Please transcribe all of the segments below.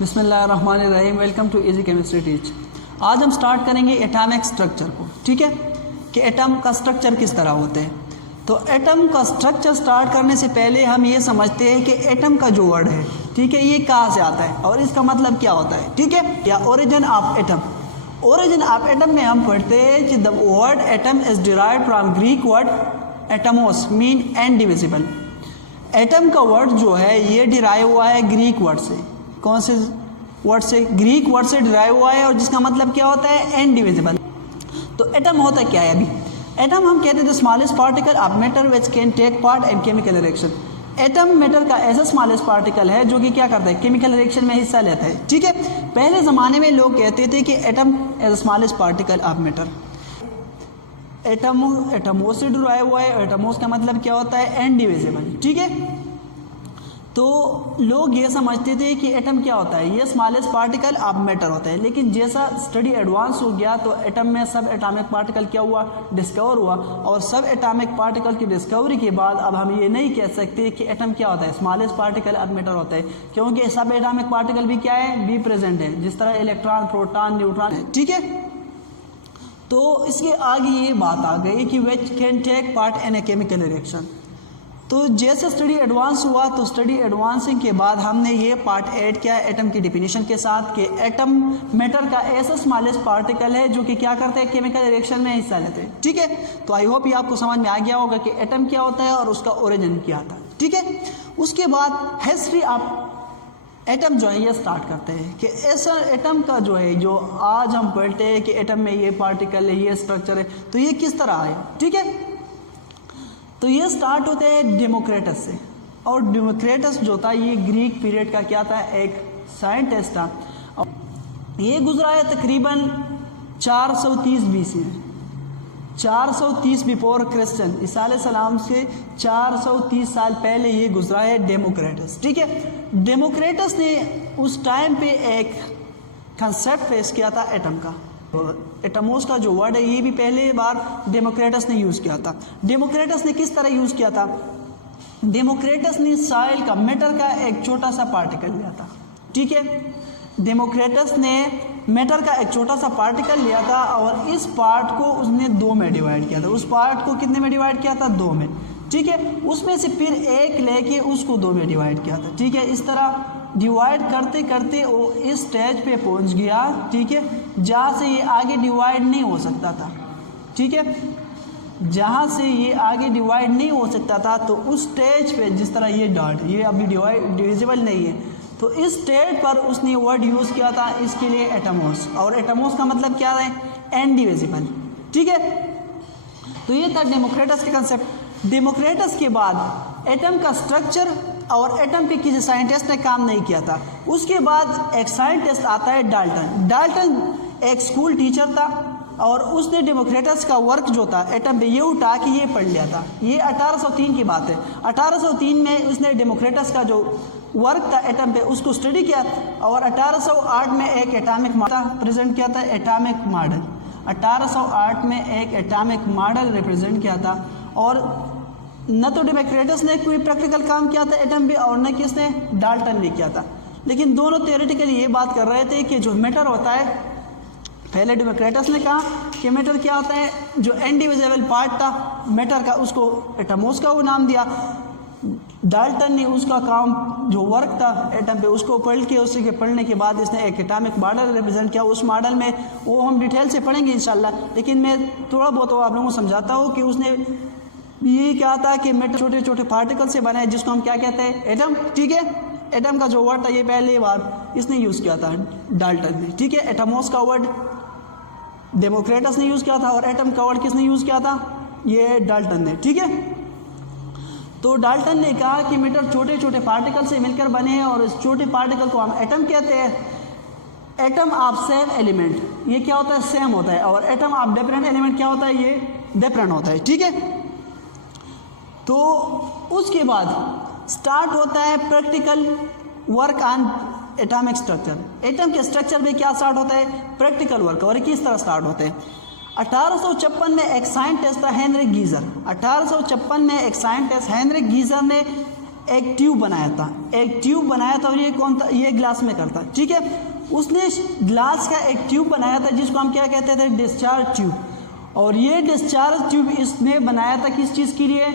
बिस्मिल्लाहिर्रहमानिर्रहीम। Welcome to easy chemistry teach. आज हम स्टार्ट करेंगे एटॉमिक स्ट्रक्चर को, ठीक है, कि एटम का स्ट्रक्चर किस तरह होते हैं। तो एटम का स्ट्रक्चर स्टार्ट करने से पहले हम ये समझते हैं कि एटम का जो वर्ड है, ठीक है, ये कहाँ से आता है और इसका मतलब क्या होता है, ठीक है, या origin of atom. Origin of atom में हम पढ़ते हैं कि the word atom is derived from Greek word Atmos mean indivisible. Atom का वर्ड जो है ये डिराइव हुआ है ग्रीक वर्ड से। कौन से वर्ड से? ग्रीक वर्ड से डिराइव हुआ है और जिसका मतलब क्या होता है? इनडिविजिबल। तो एटम होता क्या है? अभी एटम हम कहते हैं the smallest particle of matter which can take part in chemical reaction. Atom matter का ऐसा स्मॉलेस्ट पार्टिकल है जो कि क्या करता है? केमिकल रिएक्शन में हिस्सा लेता है, ठीक है। पहले ज़माने में लोग कहते थे कि atom as smallest particle of matter. Atomos से डिराइव हुआ है। एटमोस का मतलब क्या होता है? इनडिविजिबल, ठीक है। तो लोग ये समझते थे कि एटम क्या होता है? ये स्मॉलेस्ट पार्टिकल ऑफ मैटर होता है। लेकिन जैसा स्टडी एडवांस हो गया तो एटम में सब एटॉमिक पार्टिकल क्या हुआ? डिस्कवर हुआ। और सब एटॉमिक पार्टिकल की डिस्कवरी के बाद अब हम ये नहीं कह सकते कि एटम क्या होता है? स्मॉलेस्ट पार्टिकल ऑफ मैटर होता है, क्योंकि सब एटॉमिक पार्टिकल भी क्या है? भी प्रेजेंट है, जिस तरह इलेक्ट्रॉन, प्रोटॉन, न्यूट्रॉन है, ठीक है। तो इसके आगे ये बात आ गई कि which can take part in a chemical reaction. तो जैसे स्टडी एडवांस हुआ तो स्टडी एडवांसिंग के बाद हमने ये पार्ट ऐड किया एटम की डिफिनीशन के साथ कि एटम मैटर का ऐसा स्मॉलेस्ट पार्टिकल है जो कि क्या करते हैं? केमिकल रिएक्शन में हिस्सा लेते हैं, ठीक है। तो आई होप ये आपको समझ में आ गया होगा कि एटम क्या होता है और उसका ओरिजिन क्या था, ठीक है। उसके बाद हिस्ट्री ऑफ एटम जो है ये स्टार्ट करते हैं कि ऐसा एटम का जो है, जो आज हम पढ़ते हैं कि एटम में ये पार्टिकल है, ये स्ट्रक्चर है, तो ये किस तरह आया, ठीक है। तो ये स्टार्ट होते हैं डेमोक्रेटस से। और डेमोक्रेटस जो था ये ग्रीक पीरियड का क्या था? एक साइंटिस्ट था। ये गुजरा है तकरीबन 430 BC में। 430 बिफोर क्रिश्चियन, ईसा अलैहिस्सलाम से 430 साल पहले ये गुजरा है डेमोक्रेटस, ठीक है। डेमोक्रेटस ने उस टाइम पे एक कंसेप्ट पेश किया था एटम का। एटमोस का जो वर्ड है ये भी पहले बार डेमोक्रेटस ने यूज़ किया था। डेमोक्रेटस ने किस तरह यूज़ किया था? डेमोक्रेटस ने सॉइल का, मैटर का एक छोटा सा पार्टिकल लिया था, ठीक है। डेमोक्रेटस ने मैटर का एक छोटा सा पार्टिकल लिया था और इस पार्ट को उसने दो में डिवाइड किया था। उस पार्ट को कितने में डिवाइड किया था? दो में, ठीक है। उसमें से फिर एक लेके उसको दो में डिवाइड किया था, ठीक है। इस तरह डिवाइड करते करते वो इस स्टेज पे पहुंच गया, ठीक है, जहाँ से ये आगे डिवाइड नहीं हो सकता था, ठीक है। जहाँ से ये आगे डिवाइड नहीं हो सकता था तो उस स्टेज पे, जिस तरह ये डॉट, ये अभी डिविजिबल नहीं है, तो इस स्टेज पर उसने वर्ड यूज़ किया था इसके लिए एटमोस। और एटमोस का मतलब क्या है? इनडिविजिबल, ठीक है। तो ये था डेमोक्रेटस के कंसेप्ट। डेमोक्रेटस के बाद एटम का स्ट्रक्चर और एटम पे किसी साइंटिस्ट ने काम नहीं किया था। उसके बाद एक साइंटिस्ट आता है डाल्टन। डाल्टन एक स्कूल टीचर था और उसने डेमोक्रेटस का वर्क जो था एटम पे ये उठा के ये पढ़ लिया था। ये 1803 की बात है। 1803 में उसने डेमोक्रेटस का जो वर्क था एटम पे उसको स्टडी किया और 1808 में एक एटॉमिक मॉडल प्रेजेंट किया था। एटॉमिक मॉडल 1808 में एक एटॉमिक मॉडल रिप्रेजेंट किया था। और न तो डेमोक्रेटस ने कोई प्रैक्टिकल काम किया था एटम पे और न किसने? डाल्टन ने किया था। लेकिन दोनों थियोरेटिकली ये बात कर रहे थे कि जो मैटर होता है, पहले डेमोक्रेटस ने कहा कि मैटर क्या होता है? जो इनडिविजिबल पार्ट था मैटर का, उसको एटमोस का वो नाम दिया। डाल्टन ने उसका काम, जो वर्क था एटम पे, उसको पढ़ के, उसी के पढ़ने के बाद इसने एक एटॉमिक मॉडल रिप्रेजेंट किया। उस मॉडल में वो हम डिटेल से पढ़ेंगे इंशाल्लाह, लेकिन मैं थोड़ा बहुत आप लोगों को समझाता हूँ कि उसने ये क्या था कि मैटर छोटे छोटे पार्टिकल से बना है, जिसको हम क्या कहते हैं? एटम, ठीक है। एटम का जो वर्ड था ये पहली बार इसने यूज़ किया था डाल्टन ने, ठीक है। एटमोस का वर्ड डेमोक्रेटस ने यूज़ किया था और एटम का वर्ड किसने यूज़ किया था? ये डाल्टन ने, ठीक है। तो डाल्टन ने कहा कि मैटर छोटे छोटे पार्टिकल से मिलकर बने हैं और इस छोटे पार्टिकल को हम एटम कहते हैं। एटम ऑफ सेम एलिमेंट, ये क्या होता है? सेम होता है। और एटम ऑफ डिफरेंट एलिमेंट क्या होता है? ये डिफरेंट होता है, ठीक है। तो उसके बाद स्टार्ट होता है practical work on atomic structure. Atom के स्ट्रक्चर में क्या स्टार्ट होता है? Practical work. और किस तरह स्टार्ट होते हैं? 1856 में एक साइंटिस्ट था हेनरी गीजर। 1856 में एक साइंटिस्ट हेनरी गीजर ने एक ट्यूब बनाया था, एक ट्यूब बनाया था और ये कौन था, ये ग्लास में करता, ठीक है। उसने ग्लास का एक ट्यूब बनाया था जिसको हम क्या कहते थे, डिस्चार्ज ट्यूब। और ये डिस्चार्ज ट्यूब इसने बनाया था किस चीज़ के लिए,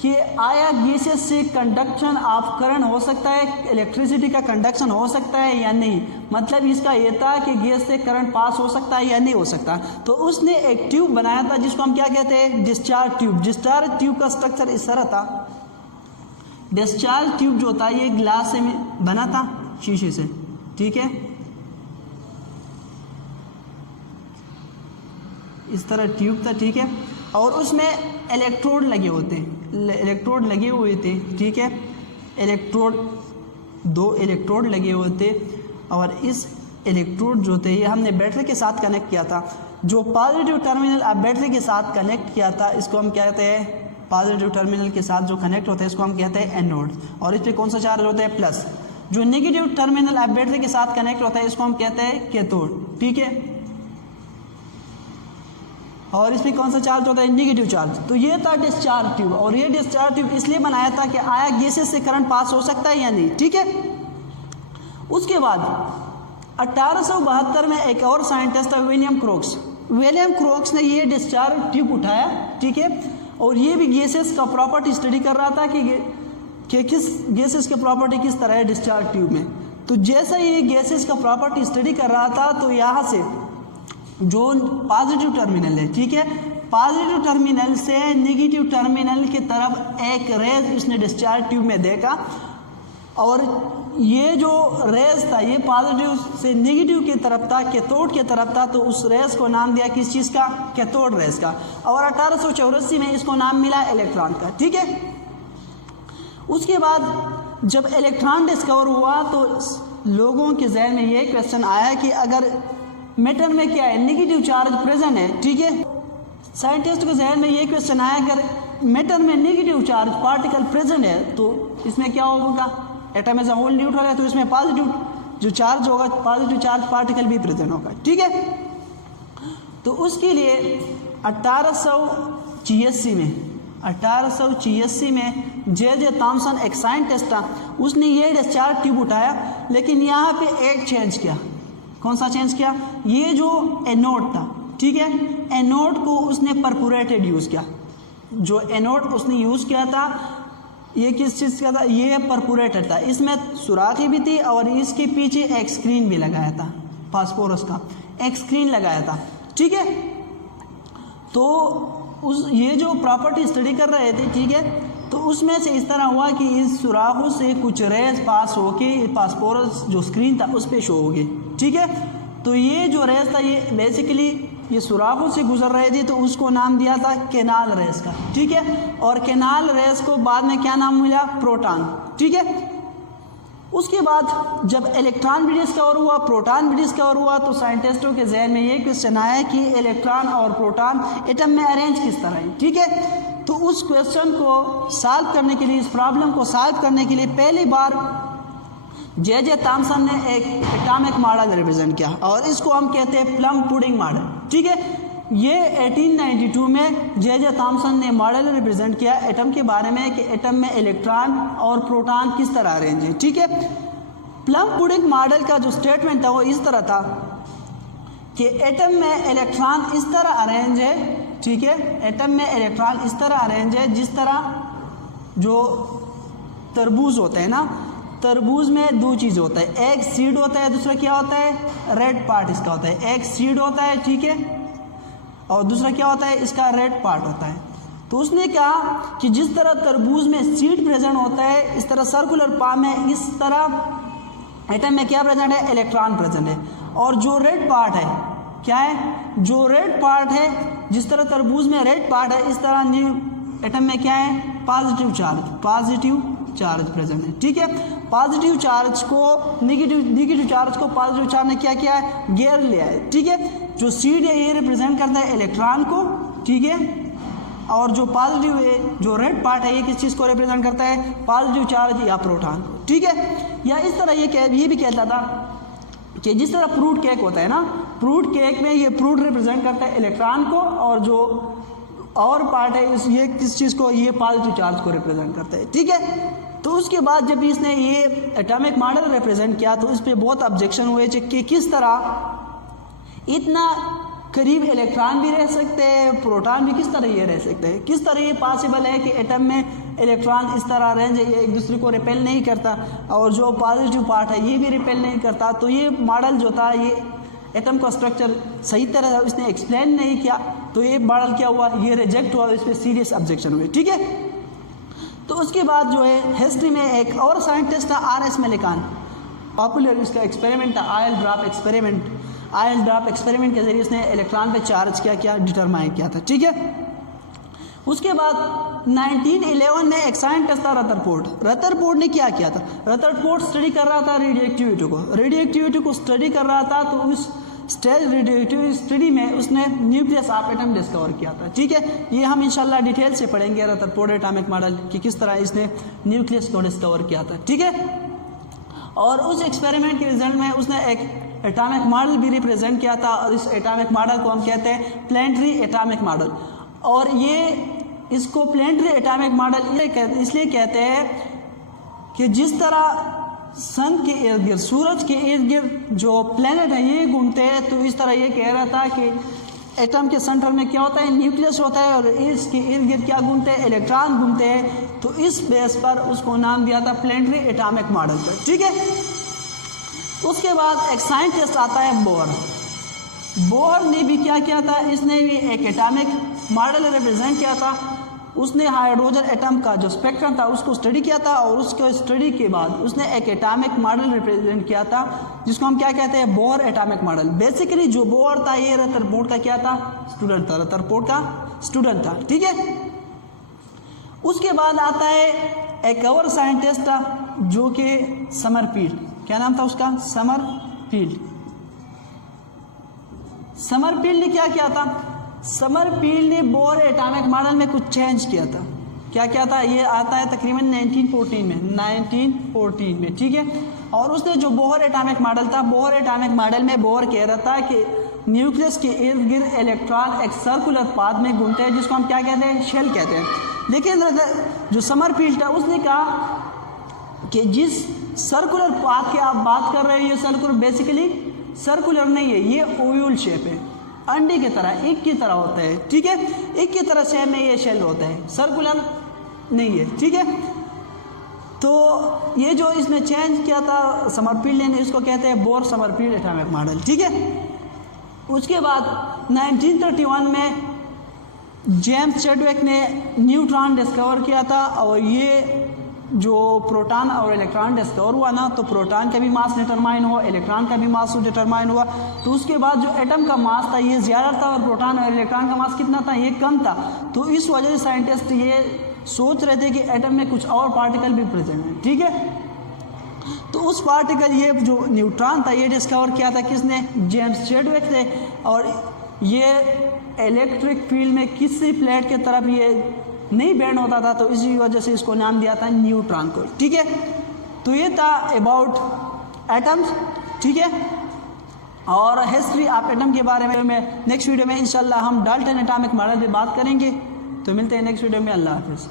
कि आया गैसेस से कंडक्शन ऑफ करंट हो सकता है, इलेक्ट्रिसिटी का कंडक्शन हो सकता है या नहीं। मतलब इसका ये था कि गैस से करंट पास हो सकता है या नहीं हो सकता। तो उसने एक ट्यूब बनाया था जिसको हम क्या कहते हैं, डिस्चार्ज ट्यूब। डिस्चार्ज ट्यूब का स्ट्रक्चर इस तरह था। डिस्चार्ज ट्यूब जो होता है ये ग्लास से बना था, शीशे से, ठीक है। इस तरह ट्यूब था, ठीक है। और उसमें इलेक्ट्रोड लगे होते, इलेक्ट्रोड लगे हुए थे, ठीक है। इलेक्ट्रोड, 2 इलेक्ट्रोड लगे हुए थे। और इस इलेक्ट्रोड जो थे ये हमने बैटरी के साथ कनेक्ट किया था। जो पॉजिटिव टर्मिनल आप बैटरी के साथ कनेक्ट किया था इसको हम कहते हैं, पॉजिटिव टर्मिनल के साथ जो कनेक्ट होता है इसको हम कहते हैं एनोड। और इस पर कौन सा चार्ज होता है, प्लस। जो नेगेटिव टर्मिनल आप बैटरी के साथ कनेक्ट होता है इसको हम कहते हैं कैथोड, ठीक है। और इसमें कौन सा चार्ज होता है, नेगेटिव चार्ज। तो ये था डिस्चार्ज ट्यूब। और ये डिस्चार्ज ट्यूब इसलिए बनाया था कि आया गैसेस से करंट पास हो सकता है या नहीं, ठीक है। उसके बाद 1872 में एक और साइंटिस्ट था, विलियम क्रोक्स। विलियम क्रोक्स ने ये डिस्चार्ज ट्यूब उठाया, ठीक है। और ये भी गैसेस का प्रॉपर्टी स्टडी कर रहा था कि किस गैसेस की प्रॉपर्टी किस तरह है डिस्चार्ज ट्यूब में। तो जैसा ये गैसेस का प्रॉपर्टी स्टडी कर रहा था तो यहाँ से जो पॉजिटिव टर्मिनल है, ठीक है, पॉजिटिव टर्मिनल से नेगेटिव टर्मिनल की तरफ एक रेज इसने डिस्चार्ज ट्यूब में देखा। और ये जो रेज था ये पॉजिटिव से नेगेटिव की तरफ था, कैथोड की तरफ था। तो उस रेज को नाम दिया किस चीज़ का, कैथोड रेज का। और 1884 में इसको नाम मिला इलेक्ट्रॉन का, ठीक है। उसके बाद जब इलेक्ट्रॉन डिस्कवर हुआ तो लोगों के जहन में ये क्वेश्चन आया कि अगर मैटर में क्या है, नेगेटिव चार्ज प्रेजेंट है, ठीक है। साइंटिस्ट के जहन में ये क्वेश्चन आया अगर मैटर में नेगेटिव चार्ज पार्टिकल प्रेजेंट है तो इसमें क्या होगा, atom as a whole neutral है तो इसमें पॉजिटिव जो चार्ज होगा, पॉजिटिव चार्ज पार्टिकल भी प्रेजेंट होगा, ठीक है। तो उसके लिए 1886 में जे थॉमसन एक साइंटिस्ट था, उसने ये डिस्चार्ज ट्यूब उठाया। लेकिन यहाँ पे एक चेंज किया। कौन सा चेंज किया, ये जो एनोड था, ठीक है, एनोड को उसने परफोरेटेड यूज़ किया। जो एनोड उसने यूज़ किया था ये किस चीज़ का था, ये परफोरेटेड था। इसमें सुराखी भी थी और इसके पीछे एक स्क्रीन भी लगाया था, फास्फोरस का एक स्क्रीन लगाया था, ठीक है। तो ये जो प्रॉपर्टी स्टडी कर रहे थे, ठीक है, तो उसमें से इस तरह हुआ कि इस सुराखों से कुछ रेज पास होके फास्फोरस जो स्क्रीन था उस पर शो हो गई, ठीक है। तो ये जो रेज था ये बेसिकली ये सुराखों से गुजर रहे थे तो उसको नाम दिया था कैनाल रेस का, ठीक है। और कैनाल रेस को बाद में क्या नाम मिला, प्रोटॉन, ठीक है। उसके बाद जब इलेक्ट्रॉन भी डिस्कवर हुआ, प्रोटॉन भी डिस्कवर हुआ, तो साइंटिस्टों के जहन में ये क्वेश्चन आया कि इलेक्ट्रॉन और प्रोटॉन एटम में अरेंज किस तरह है, ठीक है। तो उस क्वेश्चन को सॉल्व करने के लिए, इस प्रॉब्लम को सॉल्व करने के लिए पहली बार जे थॉमसन ने एक एटॉमिक मॉडल रिप्रेजेंट किया और इसको हम कहते हैं प्लम पुडिंग मॉडल, ठीक है। ये 1892 में जे थॉमसन ने मॉडल रिप्रेजेंट किया एटम के बारे में कि एटम में इलेक्ट्रॉन और प्रोटॉन किस तरह अरेंज है, ठीक है। प्लम पुडिंग मॉडल का जो स्टेटमेंट था वो इस तरह था कि एटम में इलेक्ट्रॉन इस तरह अरेंज है, ठीक है, एटम में इलेक्ट्रॉन इस तरह अरेंज है जिस तरह जो तरबूज होता है ना, तरबूज में दो चीज़ होता है, एक सीड होता है, दूसरा क्या होता है, रेड पार्ट इसका होता है। एक सीड होता है, ठीक है, और दूसरा क्या होता है, इसका रेड पार्ट होता है। तो उसने कहा कि जिस तरह तरबूज में सीड प्रेजेंट होता है इस तरह सर्कुलर फॉर्म में इस तरह एटम में क्या प्रेजेंट है, इलेक्ट्रॉन प्रेजेंट है। और जो रेड पार्ट है क्या है, जो रेड पार्ट है, जिस तरह तरबूज में रेड पार्ट है इस तरह एटम में क्या है, पॉजिटिव चार्ज प्रेजेंट है, ठीक है। पॉजिटिव चार्ज को नेगेटिव चार्ज को पॉजिटिव चार्ज ने क्या किया है, घेर लिया है, ठीक है। जो सीड है ये रिप्रेजेंट करता है इलेक्ट्रॉन को, ठीक है। और जो पॉजिटिव है, जो रेड पार्ट है, ये किस चीज़ को रिप्रेजेंट करता है, पॉजिटिव चार्ज या प्रोटॉन को, ठीक है। या इस तरह ये भी कहता था कि जिस तरह फ्रूट केक होता है ना, फ्रूट केक में ये फ्रूट रिप्रेजेंट करता है इलेक्ट्रॉन को और जो और पार्ट है ये किस चीज़ को, ये पॉजिटिव चार्ज को रिप्रेजेंट करता है, ठीक है। तो उसके बाद जब इसने ये एटॉमिक मॉडल रिप्रेजेंट किया तो इस पर बहुत ऑब्जेक्शन हुए कि किस तरह इतना करीब इलेक्ट्रॉन भी रह सकते हैं, प्रोटॉन भी किस तरह ये रह सकते हैं, किस तरह ये पॉसिबल है कि एटम में इलेक्ट्रॉन इस तरह रेंज ये एक दूसरे को रिपेल नहीं करता और जो पॉजिटिव पार्ट है ये भी रिपेल नहीं करता। तो ये मॉडल जो था ये एटम का स्ट्रक्चर सही तरह इसने एक्सप्लेन नहीं किया, तो ये मॉडल क्या हुआ, ये रिजेक्ट हुआ, इस पर सीरियस ऑब्जेक्शन हुए। ठीक है, तो उसके बाद जो है हिस्ट्री में एक और साइंटिस्ट था आर.एस. मेलिकान, पॉपुलर इसका एक्सपेरिमेंट था oil drop experiment. Oil drop experiment के जरिए उसने इलेक्ट्रॉन पे चार्ज क्या डिटरमाइन किया था। ठीक है, उसके बाद 1911 में एक साइंटिस्ट था रदरफोर्ड ने क्या किया था, रदरफोर्ड स्टडी कर रहा था रेडियोएक्टिविटी को स्टडी कर रहा था। तो उस रेडियोएक्टिविटी स्टडी में उसने न्यूक्लियस ऑफ एटम डिस्कवर किया था। ठीक है, ये हम इंशाल्लाह डिटेल से पढ़ेंगे रदरफोर्ड एटॉमिक मॉडल कि किस तरह इसने न्यूक्लियस को डिस्कवर किया था। ठीक है, और उस एक्सपेरिमेंट के रिजल्ट में उसने एक एटॉमिक मॉडल भी रिप्रेजेंट किया था और इस एटॉमिक मॉडल को हम कहते हैं प्लैनेटरी एटॉमिक मॉडल। और ये इसको प्लैनेटरी एटॉमिक मॉडल इसलिए कहते हैं कि जिस तरह सन के इर्द गिर्द, सूरज के इर्द गिर्द जो प्लैनेट है ये घूमते हैं, तो इस तरह ये कह रहा था कि एटम के सेंटर में क्या होता है, न्यूक्लियस होता है और इसके इर्द गिर्द क्या घूमते हैं, इलेक्ट्रॉन घूमते हैं। तो इस बेस पर उसको नाम दिया था प्लैनेटरी एटॉमिक मॉडल पर। ठीक है, उसके बाद एक साइंटिस्ट आता है बोर ने भी क्या किया था, इसने भी एक एटॉमिक मॉडल रिप्रेजेंट किया था। उसने हाइड्रोजन एटम का जो स्पेक्ट्रम था उसको स्टडी किया था और उसको स्टडी के बाद उसने एक एटॉमिक मॉडल रिप्रेजेंट किया था जिसको हम क्या कहते हैं, बोर एटॉमिक मॉडल। बेसिकली जो बोर था ये रदरफोर्ड का क्या था, रदरफोर्ड का स्टूडेंट था। ठीक है, उसके बाद आता है एक और साइंटिस्ट था जो कि समरफील्ड, क्या नाम था उसका, समरफील्ड ने क्या किया था, समरफील्ड ने बोर एटॉमिक मॉडल में कुछ चेंज किया था। क्या किया था, ये आता है तकरीबन 1914 में। ठीक है, और उसने जो बोर एटॉमिक मॉडल था, बोर एटॉमिक मॉडल में बोर कह रहा था कि न्यूक्लियस के इर्द गिर्द इलेक्ट्रॉन एक सर्कुलर पाथ में घूमते हैं जिसको हम क्या कहते हैं, शेल कहते हैं। लेकिन जो समरफील्ड था उसने कहा कि जिस सर्कुलर पाथ की आप बात कर रहे हो ये सर्कुलर बेसिकली सर्कुलर नहीं है, ये ओवल शेप है, अंडे की तरह, एक की तरह होता है। ठीक है, एक की तरह शेप में ये शेल होता है, सर्कुलर नहीं है। ठीक है, तो ये जो इसने चेंज किया था समरफील्ड ने, इसको कहते हैं बोर समरफील्ड एटॉमिक मॉडल। ठीक है, उसके बाद 1931 में जेम्स चैडविक ने न्यूट्रॉन डिस्कवर किया था और ये जो प्रोटॉन और इलेक्ट्रॉन डिस्कवर हुआ ना, तो प्रोटॉन का भी मास डिटरमाइन हुआ, इलेक्ट्रॉन का भी मास डिटरमाइन हुआ। तो उसके बाद जो एटम का मास था ये ज़्यादा था और प्रोटॉन और इलेक्ट्रॉन का मास कितना था, ये कम था। तो इस वजह से साइंटिस्ट ये सोच रहे थे कि एटम में कुछ और पार्टिकल भी प्रेजेंट है। ठीक है, तो उस पार्टिकल ये जो न्यूट्रॉन था ये डिस्कवर किया था किसने, जेम्स चैडविक ने। और ये इलेक्ट्रिक फील्ड में किसी प्लेट के तरफ ये नहीं बैंड होता था, तो इसी वजह से इसको नाम दिया था न्यूट्रॉन को। ठीक है, तो ये था अबाउट एटम्स। ठीक है, और हिस्ट्री ऑफ एटम के बारे में नेक्स्ट वीडियो में इंशाल्लाह हम डाल्टन एटॉमिक मॉडल पे बात करेंगे। तो मिलते हैं नेक्स्ट वीडियो में, अल्लाह हाफिज़।